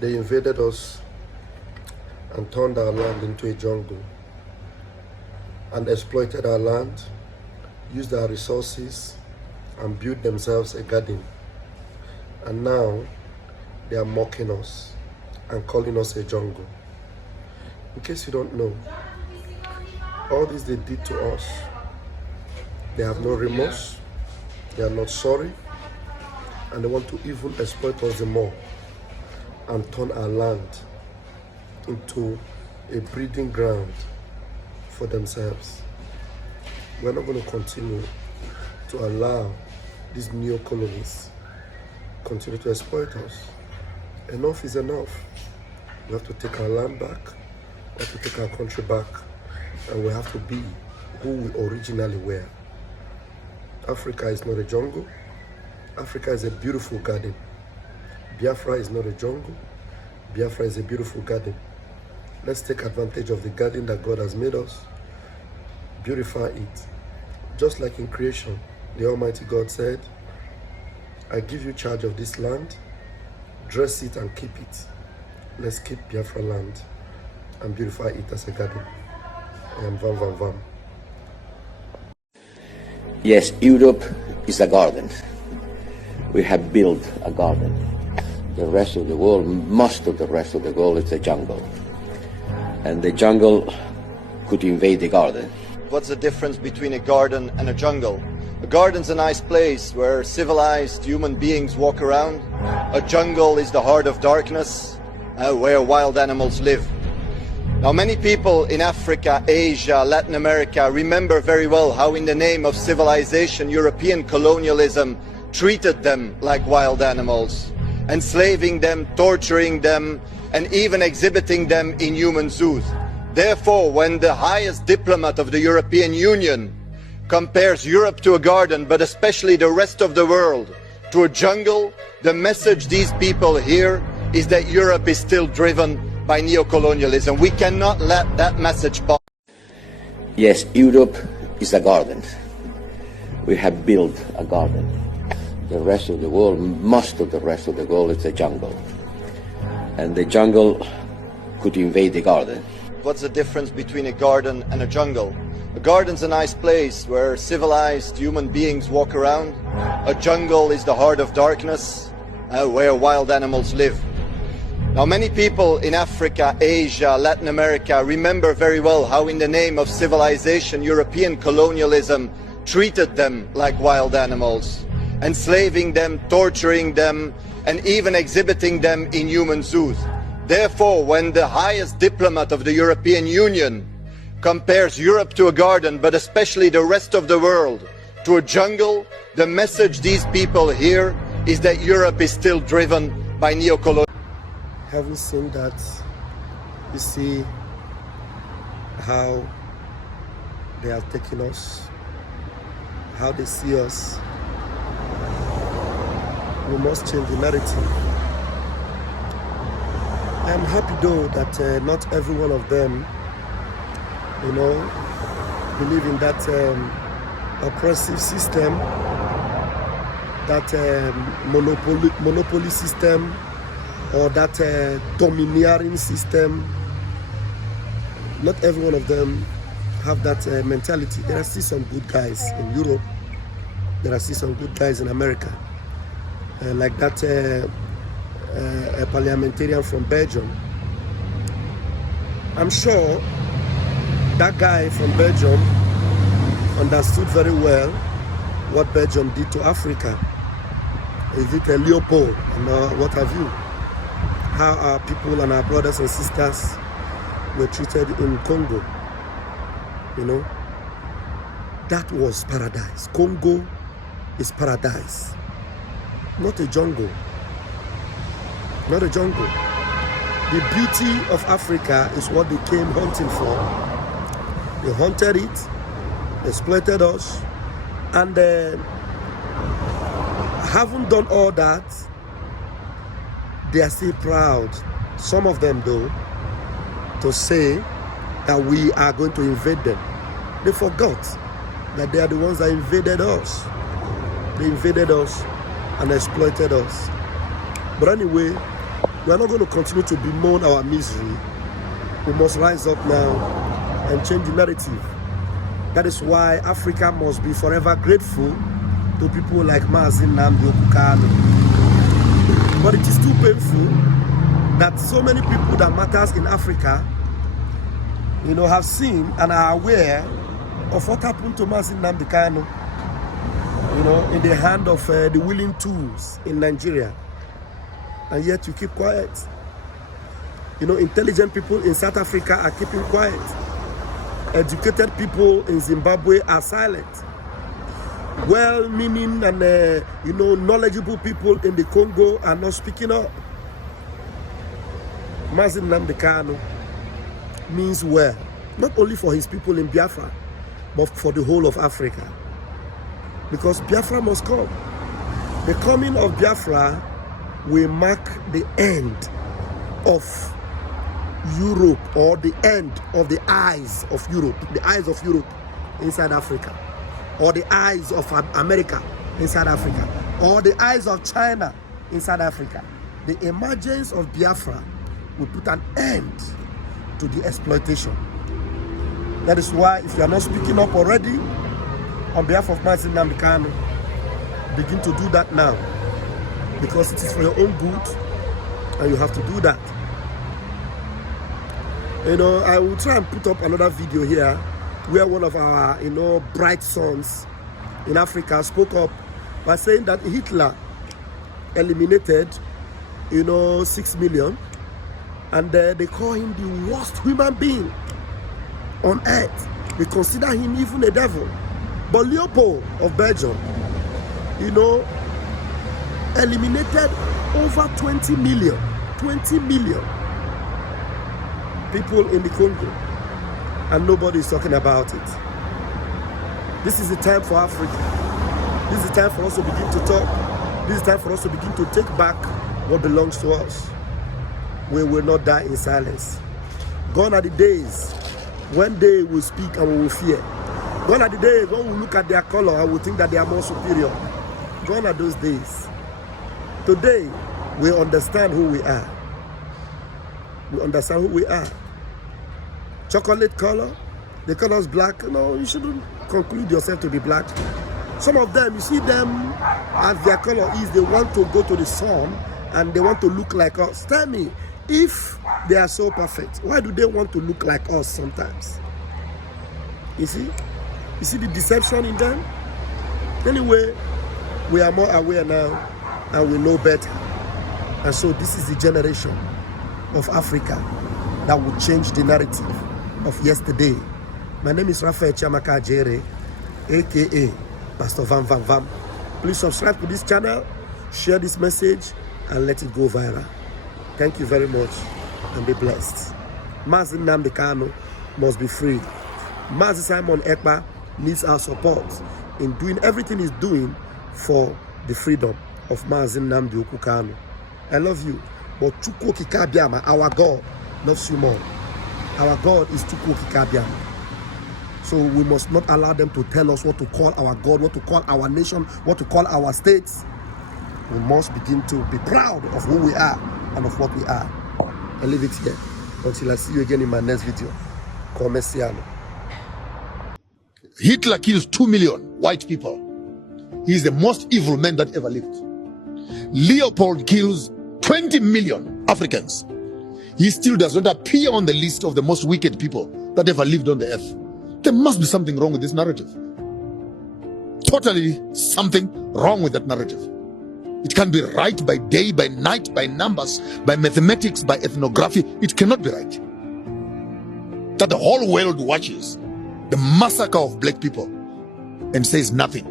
They invaded us and turned our land into a jungle and exploited our land, used our resources and built themselves a garden. And now they are mocking us and calling us a jungle. In case you don't know, all this they did to us, they have no remorse, they are not sorry, and they want to even exploit us the more and turn our land into a breeding ground for themselves. We're not going to continue to allow these neo-colonies continue to exploit us. Enough is enough. We have to take our land back, we have to take our country back, and we have to be who we originally were. Africa is not a jungle. Africa is a beautiful garden. Biafra is not a jungle. Biafra is a beautiful garden. Let's take advantage of the garden that God has made us, beautify it. Just like in creation, the Almighty God said, I give you charge of this land, dress it and keep it. Let's keep Biafra land and beautify it as a garden. I am Vam Vam Vam. Yes, Europe is a garden. We have built a garden. The rest of the world, most of the rest of the world is a jungle. And the jungle could invade the garden. What's the difference between a garden and a jungle? A garden's a nice place where civilized human beings walk around. A jungle is the heart of darkness, where wild animals live. Now, many people in Africa, Asia, Latin America remember very well how in the name of civilization, European colonialism treated them like wild animals, enslaving them, torturing them, and even exhibiting them in human zoos. Therefore, when the highest diplomat of the European Union compares Europe to a garden, but especially the rest of the world to a jungle, the message these people hear is that Europe is still driven by neo-colonialism. We cannot let that message pass. Yes, Europe is a garden. We have built a garden. The rest of the world, most of the rest of the world is a jungle. And the jungle could invade the garden. What's the difference between a garden and a jungle? A garden's a nice place where civilized human beings walk around. A jungle is the heart of darkness, where wild animals live. Now, many people in Africa, Asia, Latin America remember very well how in the name of civilization, European colonialism treated them like wild animals, enslaving them, torturing them, and even exhibiting them in human zoos. Therefore, when the highest diplomat of the European Union compares Europe to a garden, but especially the rest of the world to a jungle, the message these people hear is that Europe is still driven by neo-colonialism. Having seen that, you see how they have taken us, how they see us. We must change the narrative. I am happy though that not every one of them, believe in that oppressive system, that monopoly system, or that domineering system. Not every one of them have that mentality. There are still some good guys in Europe. There are still some good guys in America. Like that a parliamentarian from Belgium. I'm sure that guy from Belgium understood very well what Belgium did to Africa. Is it a Leopold and what have you? How our people and our brothers and sisters were treated in Congo. That was paradise. Congo is paradise, not a jungle. Not a jungle. The beauty of Africa is what they came hunting for. They hunted it, exploited us, and haven't done all that. They are still proud, some of them though, to say that we are going to invade them. They forgot that they are the ones that invaded us. They invaded us and exploited us. But anyway, We are not going to continue to bemoan our misery. We must rise up now and change the narrative. That is why Africa must be forever grateful to people like Mazin Nnamdi Kanu. But it is too painful that so many people that matters in Africa, you know, have seen and are aware of what happened to Mazin Nnamdi Kanu, you know, in the hand of the willing tools in Nigeria. And yet you keep quiet. You know, intelligent people in South Africa are keeping quiet. Educated people in Zimbabwe are silent. Well-meaning and, you know, knowledgeable people in the Congo are not speaking up. Mazin Nnamdi Kanu means well, not only for his people in Biafra, but for the whole of Africa. Because Biafra must come. The coming of Biafra will mark the end of Europe, or the end of the eyes of Europe, inside Africa, or the eyes of America inside Africa, or the eyes of China inside Africa. The emergence of Biafra will put an end to the exploitation. That is why, if you are not speaking up already on behalf of Mazin Nnamdi Kanu, begin to do that now, because it is for your own good and you have to do that. You know, I will try and put up another video here where one of our, you know, bright sons in Africa spoke up by saying that Hitler eliminated, you know, 6 million, and they call him the worst human being on earth. They consider him even a devil. But Leopold of Belgium, you know, eliminated over 20 million people in the Congo, and nobody is talking about it. This is the time for Africa. This is the time for us to begin to talk. This is the time for us to begin to take back what belongs to us. We will not die in silence. Gone are the days when they will speak and we will fear. Gone are the days when we look at their color and we think that they are more superior. Gone are those days. Today, we understand who we are. We understand who we are. Chocolate color, they call us black. No, you shouldn't conclude yourself to be black. Some of them, you see them as their color is, they want to go to the sun and they want to look like us. Tell me, if they are so perfect, why do they want to look like us sometimes? You see the deception in them? Anyway, we are more aware now and we know better. And so this is the generation of Africa that will change the narrative of yesterday. My name is Raphael Chiamaka Jere, aka Pastor Vam Vam Vam. Please subscribe to this channel, share this message, and let it go viral. Thank you very much, and be blessed. Mazin Nnamdi Kanu must be free. Mazi Simon Ekpa needs our support in doing everything he's doing for the freedom of Mazin Nnamdi Kanu. I love you, but Chukwu Kikabiama, our God, loves you more. Our God is Chukwu Kikabiama. So we must not allow them to tell us what to call our God, what to call our nation, what to call our states. We must begin to be proud of who we are and of what we are. I leave it here until I see you again in my next video. Commerciano. Hitler kills 2 million white people. He is the most evil man that ever lived. Leopold kills 20 million Africans. He still does not appear on the list of the most wicked people that ever lived on the earth. There must be something wrong with this narrative. Totally something wrong with that narrative. It can be right by day, by night, by numbers, by mathematics, by ethnography. It cannot be right that the whole world watches the massacre of black people and says nothing.